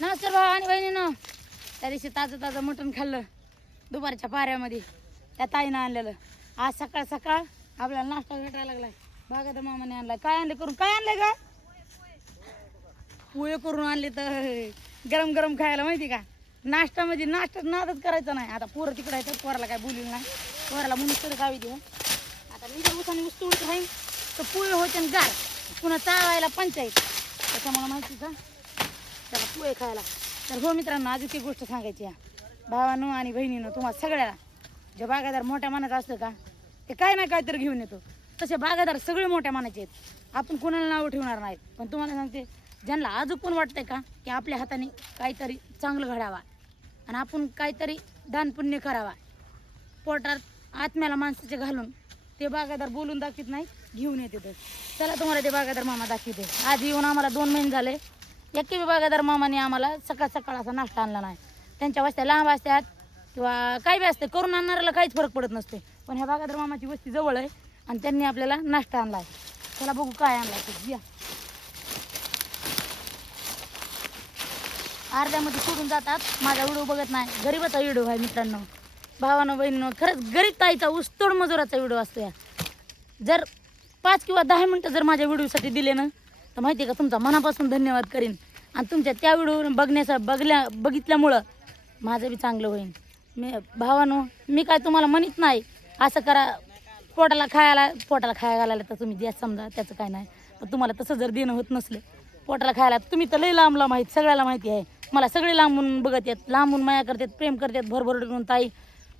नमस्कार भाऊ आणि बहिणीनं त्या दिवशी ताजं ताजं मटण खाल्लं दुपारच्या पाऱ्यामध्ये. त्या ताईनं आणलेलं. आज सकाळ सकाळ आपल्याला नाश्ता भेटायला लागलाय. बागात मामाने आणलाय. काय आणले करून? काय आणलंय का पोहे करून आणले तर गरम गरम खायला माहिती का? नाश्तामध्ये नाश्ता नादच करायचा नाही. आता पोरं तिकडे तर पोराला काय बोलू नाही. पोराला म्हणून तर गावी देऊ. आता मी जर उसाने वस्तू राहील तर पोहे होते गार. पुन्हा चावायला पंचायत. त्याच्यामुळे माहिती का? त्याला पोहे खायला. तर हो मित्रांनो अजून एक गोष्ट सांगायची या भावानं आणि बहिणीनं तुम्हाला सगळ्याला जे बागायदार मोठ्या मनाचं असतं का ते काय ना काहीतरी घेऊन येतो. तसे बागायदार सगळे मोठ्या मानाचे आहेत. आपण कोणाला नावं ठेवणार नाहीत. पण तुम्हाला सांगते ज्यांना अजून पण वाटतंय का की आपल्या हाताने काहीतरी चांगलं घडावा. आणि आपण काहीतरी दानपुण्य करावा. पोटात आत्म्याला माणसाचे घालून ते बागायदार बोलून दाखवत नाही घेऊन येते तर चला तुम्हाला ते बागायदार मामा दाखवते. आज येऊन आम्हाला दोन महिने झाले. एक बी बागायदार मामाने आम्हाला सकाळ सकाळ असा नाश्ता आणला नाही. त्यांच्या वस्त्या लांब असतात किंवा काही बी असते करून आणणाऱ्याला काहीच फरक पडत नसते. पण ह्या बागायदार मामाची वस्ती जवळ आहे आणि त्यांनी आपल्याला नाश्ता आणला आहे. त्याला बघू काय आणला ते या. अर्ध्यामध्ये सोडून जातात. माझा व्हिडिओ बघत नाही. गरीबाचा व्हिडिओ आहे मित्रांनो. भावानं बहिणीनं खरंच गरीब ताईचा उस्तोड मजुराचा व्हिडिओ असतो या. जर पाच किंवा दहा मिनटं जर माझ्या व्हिडिओसाठी दिले ना तर माहिती आहे का तुमचा मनापासून धन्यवाद करीन. आणि तुमच्या त्या व्हिडिओ बघण्याचा बघल्या बघितल्यामुळं माझं बी चांगलं होईल मी भावानो मी काय तुम्हाला म्हणत नाही. असं करा पोटाला खायला पोटाला खायला घालायला तर तुम्ही द्या समजा त्याचं काय नाही. पण तुम्हाला तसं जर देणं होत नसलं पोटाला खायला तुम्ही तर लई लांबला माहीत सगळ्याला माहिती आहे. मला सगळे लांबून बघत आहेत लांबून माया करतात प्रेम करतात भरभरून ताई.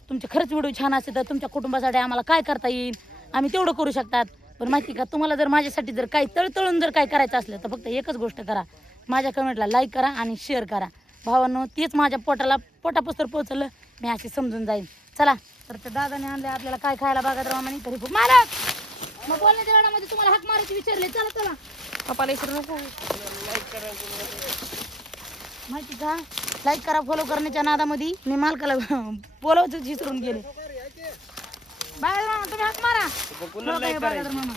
तुमचे खरंच व्हिडिओ छान असते तर तुमच्या कुटुंबासाठी आम्हाला काय करता येईल? आम्ही तेवढं करू शकतात. पण माहिती का तुम्हाला जर माझ्यासाठी जर काही तळतळून जर काही करायचं असलं तर फक्त एकच गोष्ट करा. माझ्या कमेंटला लाईक करा आणि शेअर करा. भावांनो तेच माझ्या पोटाला पोटापस्तर पोहोचलं मी अशी समजून जाईन. चला तर त्या दादाने आणले आपल्याला काय खायला बघा तर मामाने तरी खूप मालक मग बोलण्याच्या वेळामध्ये तुम्हाला हाक मारायचे विचारले चला चला. पप्पाला विसरू नको. माहिती का लाईक करा फॉलो करण्याच्या नादामध्ये मी मालकाला बोलवच विसरून गेले. बाय मामा तुम्ही हाक मारा. हो काय बागायदार मामा.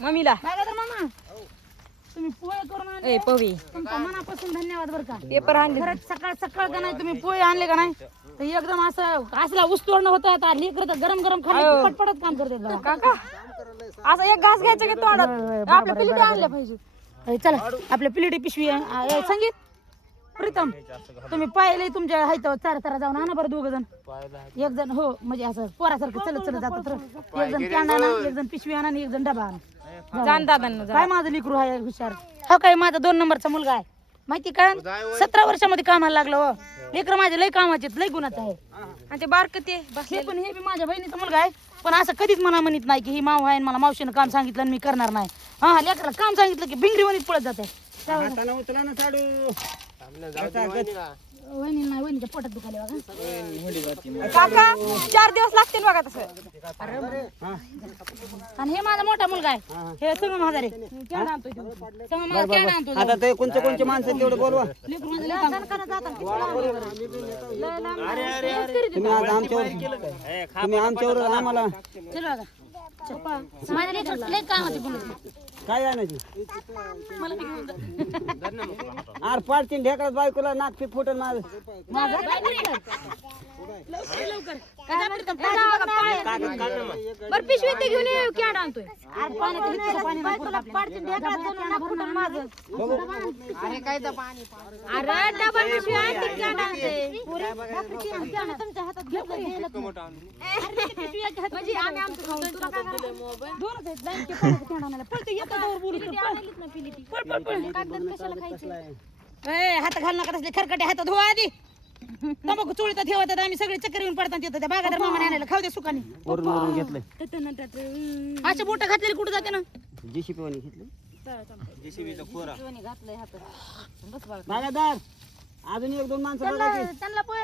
मम्मीला. बागायदार मामा. तुम्ही पोहे करून आणले. ए पवी. तुमचा मनापासून धन्यवाद बरं का. पेपर आणले. खरंच सकाळ सकाळ का नाही तुम्ही पोहे आणले का नाही? तर एकदम असं असला उस्तोडणं होतं आता लेकर तर गरम गरम खाली पटपटच काम करते. काका असं एक घास घ्यायचा की तोंडात? आपल्या पिलिटी आणल्या पाहिजे. चला आपल्या पिलेटी पिशवी आहे. आ, ए, संगीत? प्रीतम तुम्ही पाहिले तुमच्या हायत चार चार जाऊन आणा बरं दोघ जण. एक जण हो म्हणजे असं पोरासारखं चलत चलत जातात तर एक जण कॅन्ड आणा एक जण पिशवी आणा आणि एक जण डबा आणा. जाण दादांना. काय माझं लिकरू आहे हुशार? हा काय माझा दोन नंबरचा मुलगा आहे. माहिती का? सतरा वर्षामध्ये कामाला लागलो हो. लेकर माझे लय कामाचे लय गुणाचं आहे. आणि ते बारक ते बस हे पण हे बी माझ्या बहिणीचा मुलगा आहे पण असं कधीच मना म्हणत नाही की ही माव आहे आणि मला मावशीनं काम सांगितलं आणि मी करणार नाही. हा लेकराला काम सांगितलं की भिंगरी वणीत पळत जाते. वहिनीच्या पोटात बघा. काका चार दिवस लागतील बघा तसं. आणि हे माझा मोठा मुलगा आहे. हे सगळं माझा रे कॅन आणतोय तो. सगळं माझा कॅन आणतोय आता ते कोणते कोणते माणसं तेवढं बोलवा. लेकरू तुम्ही आज आमच्यावर तुम्ही आमच्यावर आम्हाला चल बघा. चल. माझ्या काम होते पण काय आणायची मला बी घेऊन जा. आर पाडतीन ढेकळात बायकोला नाक पीक फुटल माझं? लवकर लवकर काय बघ. बर पिशवी ते घेऊन ये कॅन्ड आणतोय अरे पाण्याचं इतकं पाणी नाही पुरत आपल्याला. अरे डबल पिशवी आणते कॅन्ड आणते म्हणजे आम्ही आमचं खाऊन तुला काय करायचं? दोनच आहेत. लाईन के पाण्याचं कॅन आणायला. पळ ते येतं त्यावर बोलू तर पळ. पळ, पळ, पळ. ए, हात घाल नका तसले खरकटे हात धुवा आधी. तंबाखू चोळीत ठेवतात आम्ही सगळे चक्कर येऊन पडतात तिथं. त्या बागादार मामाने आणायला. खाऊ दे सुखाने वरून वरून घेतलंय. असे बोट घातलेली कुठं जाते ना? जीसीपी वाणी घेतलं बागादार अजून एक दोन माणसं त्यांना त्यांना पोहे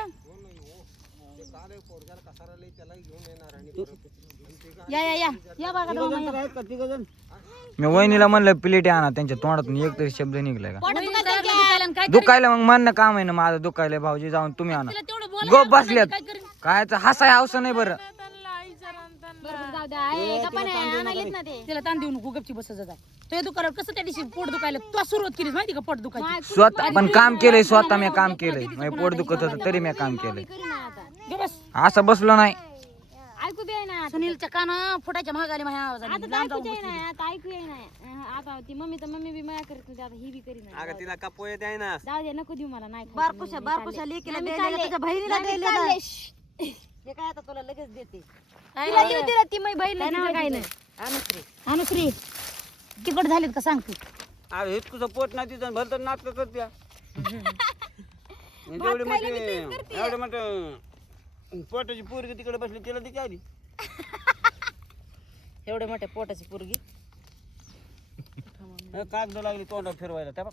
या या या. या बागादार मामा. आहेत का? मी वहिनीला म्हणलं प्लेटी आणा त्यांच्या तोंडातून एक तरी शब्द निघलाय का पोटात दुखायला लागलं दुखायला आणि काय दुखायला मग म्हणणं काम आहे ना माझं दुखायला भाऊजी जाऊन तुम्ही आणा तिला तेवढं बोला गप बसल्यात काय करेल काय हसाय हवसं नाही बरं द्या आहे का पण आहे आणायलेत ना ते तिला ताण देऊ नको गपची बसत जाय तो दुकानावर कसं त्या दिवशी पोट दुखायला तू सुरुवात केलीस माहिती का पोट दुखायची स्वतः पण काम केलंय स्वतः मी काम केलंय पोट दुखत होतं तरी मी काम केलंय करी ना आता गे बस असं बसलो नाही ऐकू बी ना आता. सुनीलच्या कान फुटायच्या महागाली माझ्या आवाजाने. आता तर लांब ना आता ऐकू ना आता ती मम्मी तर मम्मी बी माया करत आता ही बी करी ना अगं तिला द्याय ना जाऊ दे नको देऊ मला नाही खायचं. बारकुशा बारकुशा. लेकीला द्यायला चालले. तुझ्या बहिणीला द्यायला चालले. हे काय आता तुला लगेच देते? तिला देऊ तिला ती माझी बहीण काय नाही, नाव अनुश्री. अनुश्री. तिकट झालीत का सांग तू? अरे हे तुझं पोट नाही तिथं भलतं नाटक करते एवढे मोठे एवढे मोठे पोटाची पोरगी तिकडे बसली तिला ती आली एवढे मोठ्या पोटाची पोरगी. कागद लागली तोंडात फिरवायला त्या बघ.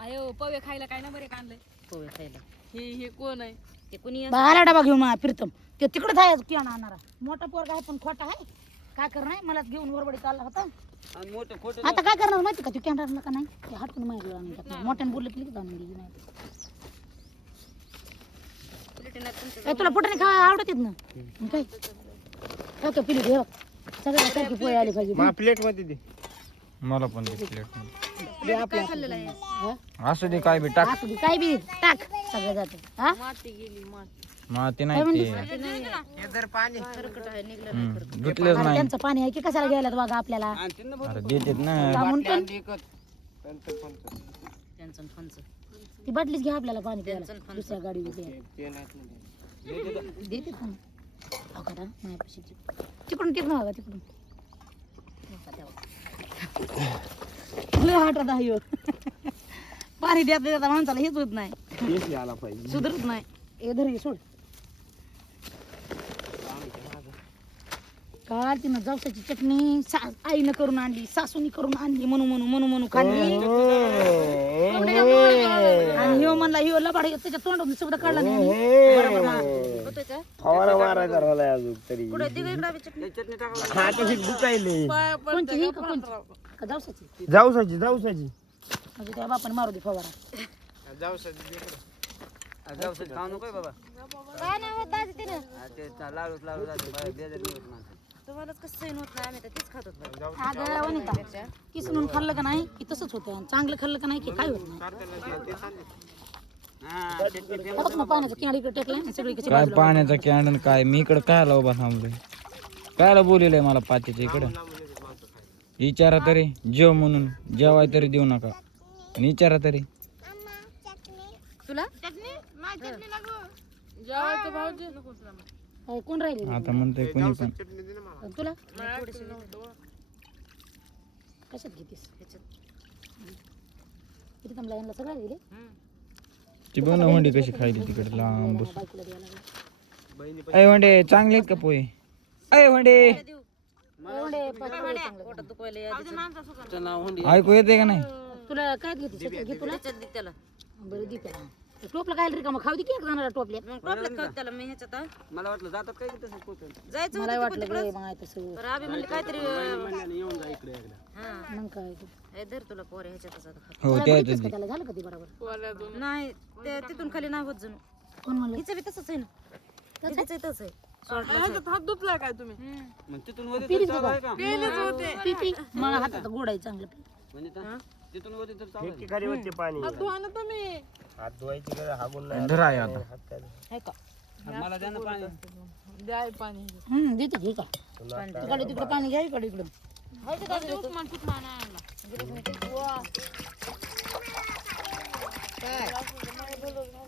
अयो पवे खायला काय ना बरे कांदे पोहे खायला. हे हे कोण आहे? ते कुणी बाहेर डबा घेऊन मा प्रीतम. ते तिकडे आहे की आणणारा? मोठा पोरगा आहे पण खोटा आहे. काय करणार मला घेऊन वरबडी चालला होता. आणि मोठं खोटं आता काय करणार माहिती का? तू कॅन्टर नका नाही. ते हटकून माहिती मोठ्याने बोललं की लगेच आणून दिली नाही. ए, तुला फुटाने खा आवडत येत ना? मग काय? ओके पिली घे बघ. सगळ्या सारखी पोळी आली पाहिजे. प्लेटमध्ये दे. मला पण दे plate. दे आपल्या हा? असू दे काय बी टाक. असू दे, काय बी टाक. सगळं जाते. हा? माती नाही ते. हम्म, धुतलेच अरे नाही. त्यांचं पाणी आहे की कशाला घ्यायला बघा आपल्याला. अरे देतेत ना. का म्हणतो एकच. ती बाटलीच घ्या आपल्याला पाणी प्यायला. दुसऱ्या गाडी देते पण हो का ना? माझ्यापाशी ती. तिकडून तिकडून बघा तिकडून. लय वाटत आहे ह्यो. पाणी देत देता माणसाला हेच होत नाही. सुधरत नाही. हे धर हे सोड. काल तिनं जवसाची चटणी सा आईनं करून आणली सासूनी करून आणली म्हणू म्हणू म्हणू म्हणू खाल्ली. आणि ह्यो म्हणला ह्यो लबाड ह्यो त्याच्या तोंडातून शब्द काढला नाही. होतोय का? फवारा मारायचा राहिलाय अजून तरी. कुठे दिगं इकडं आम्ही चटणी. चटणी टाकला हा तशी दुखायले कोणची ही का कोणची? का जावसाची? जाऊसाची जाऊसाची म्हणजे त्या बापाने मारू दे फवारा. जाऊसाची खाऊ नको बाबा. काय नाही होत दाजी तिनं. हा, ते चा- लाडूच लाडू जाते बाहेर बेजार नाही होत माणसं. तुम्हालाच कसं सैन होत नाही आम्ही तर तीच खात होतो. अगं वनिता किसून खाल्लं का नाही? की तसंच होतं. आणि चांगलं खाल्लं का नाही की काय होत नाही? हा, पाण्याचं इकडे टेकलाय आणि सगळी कशी काय पाण्याचा कॅन्डन काय? मी इकडं कायला उभा थांबलोय? कायला बोलिलंय मला पातीच्या इकडं? विचारा तरी जेव म्हणून. जेवाय तरी देऊ नका. आणि विचारा तरी. तुला? अहो, कोण राहिले? आता म्हणतोय कोणी पण. तुला? कशात घेतीस? किती थांबला? यांना सगळ्या दिले? ती बन हुंडी कशी खायली तिकडे? लांब बायकोला द्यायला. अय वंडे चांगले आहेत का पोहे? अय वंडे. ऐकू येते का नाही? तुला काय घेते घे तुला. त्याला. बरं दे त्याला टोपला काय रिकामं खाऊ दे की एक जणाला टोपल्या मला वाटलं जातात काय की तसं कुठं? मला वाटलं मग तसं महिन्याने येऊन जा इकडे एकदा. मग काय हो त्याच का त्याला झालं का ते बरोबर? नाही ते तिथून खाली नाही होत जणू कोण म्हणलं? हिचं बी तसंच आहे ना. तसंच आहे. मग तिथून चालू आहे का? पी पी मला हातात गोड आहे चांगलं. म्हणजे तिथून वर तर चालू आहे. धरा आहे आता. आहे का? मला द्या ना पाणी. हम्म देते घे का? तिकडे तिकडे पाणी घ्या इकडे इकडं.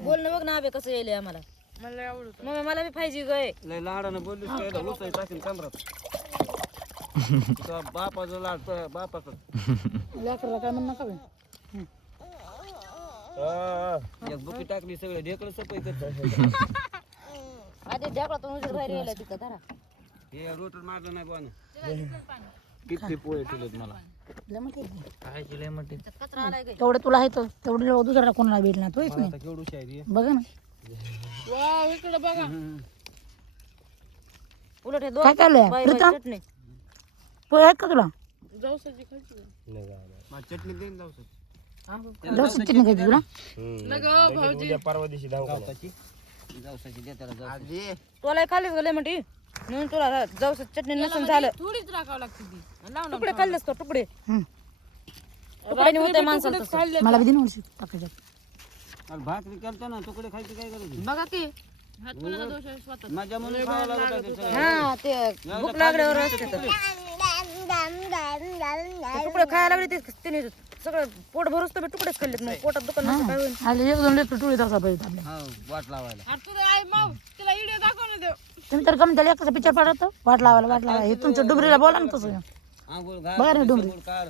बोल ना बघ ना कसं येईल आम्हाला. मम्मी मला बी पाहिजे गय लय लाडानं बोललीस काय उसाई टाकीन कमरात बापाचं लेकरला काय. एक बुकी टाकली सगळं ढेकळ बाहेर तिथं धरा. हे रोटर मारलं नाही किती पोहे ठेवलेत मला. तेवढं तुला आहे तेवढं दुसऱ्याला कोणाला भेटणार? तोच नाही? आता केवढूशी आहे ती? बघा ना. उलट हे काय चालू आहे बाई बाई प्रीतम चटणी पोहे आहेत का तुला? मला चटणी देईन जाऊ जाऊ चटणी खायची तुला. जाऊसाची. जाऊसाची दे त्याला जाऊ तुला खालीच गेले म्हणते म्हणून तुला जाऊस चटणी नसून झालं. थोडीच राखावं लागते ती. तुकडे खाल्लेस तो तुकडे? हम्म. तुकड्याने होते माणसाला तसं. मला बी दे ना वर्षी टाकायच्यात अरे भाकरी करतो ना तुकडे खायची काय गरज बघा की. हात कोणाचा दोष आहे स्वतः माझ्या म्हणून खावं लागत. हा ते भूक लागल्यावर असते तर. ते तुकडे खायला लागले ते तिने सगळं पोट भरूच तर तुकडेच खाल्लेत मग पोटात दुकान नसतं काय होईल आले एक दोन लेकर टोळी असा पाहिजे हा वाट लावायला. अरे तुझं आई माव तिला व्हिडिओ दाखव ना देव तुम्ही तर कमी त्याला एकाचा पिक्चर पाडत वाट लावायला वाट लावायला. हे तुमच्या डुबरीला बोला ना तसं. आंघोळ घाल बघा ना डुंगरी शेंबूड काढ.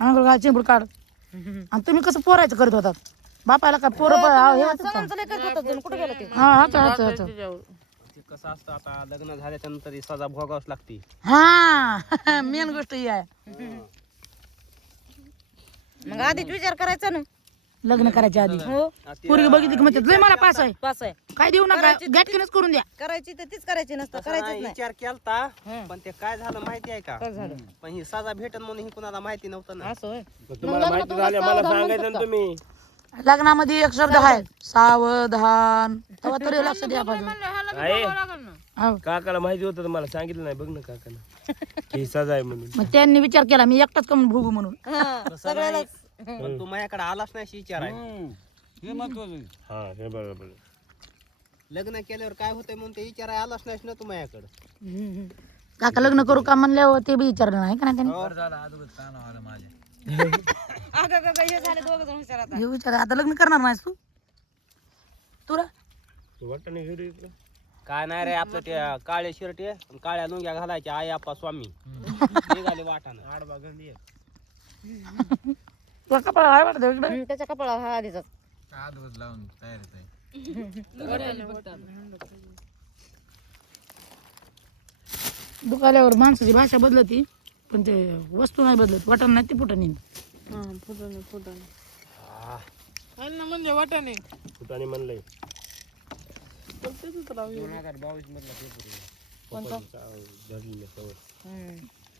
अंगळ घाल चिंबूड काढ. आणि तुम्ही कसं पोरायचं करत होतात? बापाला काय पोरं प- हे होतं का? सगळ्यांचं लय करत होतं जण कुठे गेलं ते? हा हाच ते कसं असतं आता लग्न झाल्याच्यानंतर ही सजा भोगावच लागते. हा मेन गोष्ट ही आहे. मग आधीच विचार करायचा ना. लग्न करायच्या आधी. हो. पोरगी बघितली की म्हणते लय मला पास आहे. पास आहे. काय देऊ नका? गॅटकीनच करून द्या. करायची तर तीच करायची नसतं तसं करायचीच नाही, नाही विचार केलता पण ते काय झालं माहिती आहे का? काय झालं? पण ही सजा भेटन म्हणून ही कुणाला माहिती नव्हतं ना. असं होय. तुम्हाला माहिती झाली मला सांगायचं ना तुम्ही. लग्नामध्ये एक शब्द आहे सावधान. तेव्हा तरी लक्ष द्या पाहिजे ना. हो. काकाला माहिती होतं तर मला सांगितलं नाही बघ ना काकाला. की सजा आहे म्हणून. मग त्यांनी विचार केला मी एकटाच कमून भोगू म्हणून. हा, पण तू माझ्याकडे आलाच नाही अशी विचार आहे. हे महत्वाचं हा हे बरोबर लग्न केल्यावर काय होतंय म्हणून ते विचार आलाच नाही ना तू माझ्याकडे. काका लग्न करू का म्हणल्यावर ते बी विचारलं नाही का नाही त्यांनी? गं, हे हे विचार आता लग्न करणार नाहीस तू? तुला? तू वाटतं नाही घरी इकडं? काय नाही रे आपलं ते काळे शर्ट आहे काळ्या लुंग्या घालायच्या आई आपा स्वामी. निघाले वाटानं. आडवा आहे. तुला कपाळ आहे वाटतं इकडे हम्म, त्याच्या कपाळा हा आधीच. लावून तयारीच आहे दुखाल्यावर माणसाची भाषा बदलती पण ते वस्तू नाही बदलत. वाटण नाही ती फुटण हा फुटाने फुटाने ना म्हणजे वाटाणे फुटाने म्हणलंय. धरलेलं सवय.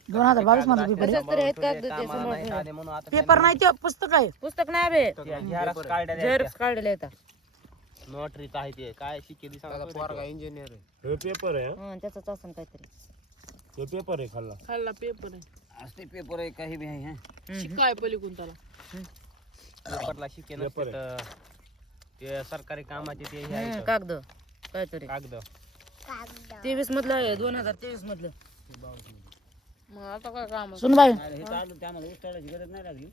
दोन हजार बावीसमध्ये पेपर तसेच तरी आहेत का ते कामाला समोर नाही आले म्हणून आता पेपर नाही. ते पुस्तक आहे. पुस्तक नाही बे. त्या झेरॉक्स काढलेले आहे. ते. काय शिकेली सांगा इंजिनियर हे पेपर आहे हा? हा, त्याचंच असं काहीतरी. हे पेपर आहे खाल्ला. खाल्ला पेपर आहे. असते पेपर आहे काही बी आहे शिकाय पलीकडून त्याला. पेपरला शिके नसते तर ते सरकारी कामाचे ते हे आहे कागद. काहीतरी. कागद. तेवीस मधलं आहे दोन हजार तेवीस मधलं. मग आता काय काम सुन बाई आम्हाला उचलायची गरज नाही लागली.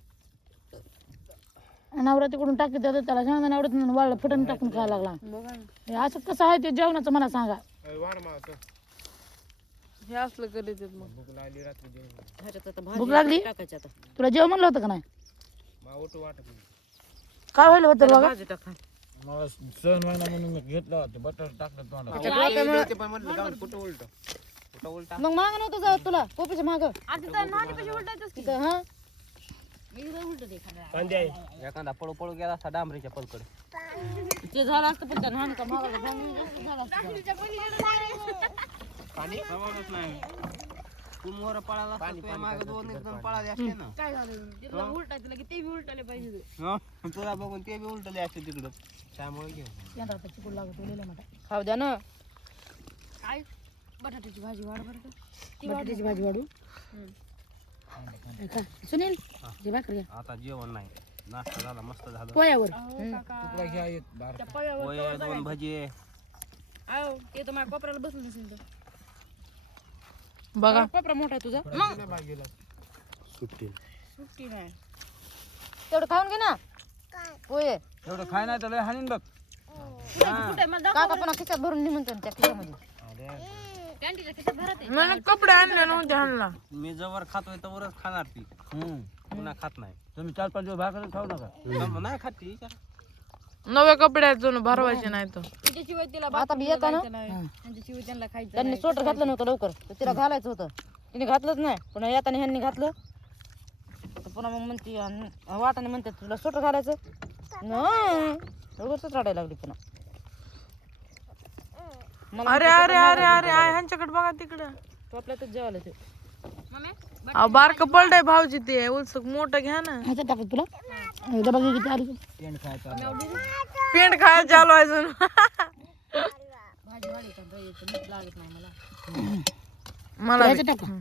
नवरा तिकडून टाकी देतात त्याला जेवण आवडत नाही वाळ फुटून टाकून खायला लागला. बघा ना. हे असं कसं आहे ते जेवणाचं मला सांगा. हे असलं मग? ह्याच्यात आता भूक भाजी लागली? टाकायची आता. तुला जेव म्हणलं होतं का नाही? काय व्हायला होतं बघा. भाजी टाका. मला सण महिना म्हणून घेतलं होतं बटर टाकलं तोंडात. उलटा? मग माग नव्हतं जाऊ तुला कोपीच्या माग. तर नाली तिथं हा? आहे एखादा पळू पळू गेला असता डांबरीच्या पलकडे. ते झालं असतं पण त्या लहान का मागाला झालं असतं. तू मोर पळाला असता, तुझ्या मागं दोन एक जण पळाले असते ना. काय झालं? तिला उलटायचं लगे ते बी उलटायला पाहिजे हं? तुला बघून ते बी उलटले असते तिकडं. त्यामुळे घेऊ शेंगाचा चिकूड लागत लिहिलं मोठा. खाऊ द्या ना. काय? बटाट्याची भाजी वाढ बरं का? बटाट्याची भाजी वाढू. का? सुनील जे भाकरी घ्या. आता जेवण नाही. नाश्ता झाला मस्त झालं. पोयावर तुला घ्या एक बार त्या पव्यावर पोहे दोन भजी. आयो ते तर माझ्या कोपऱ्याला बसलं नसेल तर. बघा. मोठा आहे तुझा. सुट्टी सुट्टी नाही. तेवढं खाऊन घे ना. पोहे एवढं खाय नाही तर लय हानीन बघ. कुठे मला काका पुन्हा खिशात भरून निमंत्रण त्या खिशामध्ये. कॅन्टीच्या खिशात भरत आहे. मला कपडे आणले नव्हते आणला मी जवळ खातोय तवरच खाणार ती. हम्म. पुन्हा खात नाही. तुम्ही चार पाच दिवस भाकर खाऊ नका. मग नाही खात ती. का? नव्या कपड्यातून भरवायचे नाही तर. तिच्याशिवाय तिला आता बी येता ना त्यांच्याशिवाय त्यांना खायचं त्यांनी स्वेटर घातलं नव्हतं लवकर. तर तिला घालायचं होतं. तिने घातलंच नाही. पुन्हा येताना ह्यांनी घातलं. तर पुन्हा मग म्हणते अन- वाटाने म्हणते तुला स्वेटर घालायचं? नाही. उगाचच रडायला लागली पुन्हा. मला अरे अरे अरे अरे आय ह्यांच्याकडे बघा तिकडं. तो आपल्यातच जेवायला ते अहो बारक पडलंय भाऊजी ते उलसक मोठं घ्या ना. ह्याच्यात टाकत तुला. किती आली. पेंट खायचं पेंट खायला चालू आहे अजून. मला मला याचं टाका.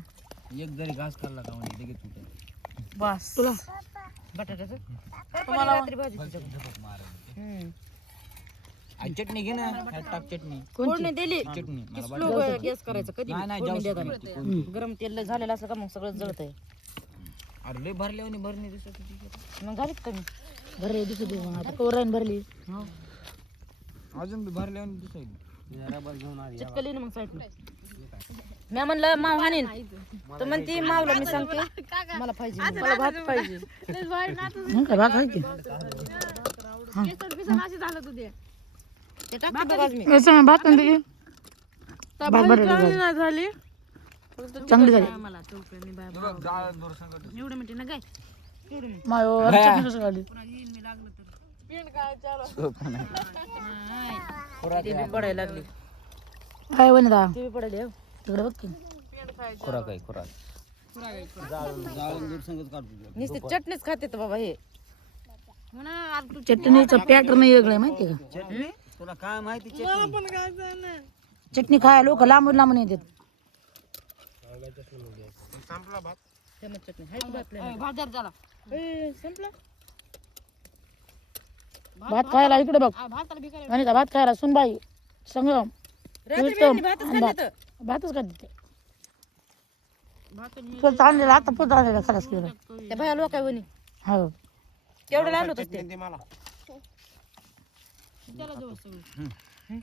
एक जरी घास खाल्ला का म्हणजे लगेच. बस. तुला. बटाट्याचं तुम्हाला रात्री भाजी हम्म. आई, चटणी घे ना. टाक चटणी. फोडणी दिली. चटणी. मला स्लो गॅस करायचं? कधी? नाही नाही जाऊ. शकते. गरम तेल लय झालेलं असलं का मग सगळं जळतंय? अरे लय भरल्या आणि भरणी दिसत होती. मग झालीच कमी भरले दिसू दे मग. आता कवर राहीन भरली. अजून बी भरल्या आणि दिसायली चिटकली ना मग साईड मी म्हणलं माव हाणीन. तर म्हणती मावला मी सांगते. मला पाहिजे. मला भात पाहिजे. मग काय भात आहे की? ते टाकते बघा आज मी भात नाही दिली झाली. चांगली झाली. एवढं मिठी ना काय? मायो चटणी कसं ते पडायला लागली. काय वनिता ते बी पडायली हो. तिकडे बघ की. खुराक आहे खुराक. जाळून दूर संगत काढतो नुसती चटणीच खाते तर बाबा हे. चटणीचं पॅटर्न वेगळं आहे माहिती का? चटणी? तुला काय माहिती चटणी? चटणी खायला लोक लांबून लांबून येतात. चमच चटणी. हाय की भात लय? भात जर झाला ए, संपला? भात खायला इकडे बघ. भाताला भिकारी वनिता भात खायला सुनबाई संगम रात्री उत्तम. बिर्याणी भातच खाल्लं तर. भातच खाते आणलेला आता आणलेला खलास केलं त्या बाया लोक आहे हो. केवढं आणलं होतं ते. 嗯。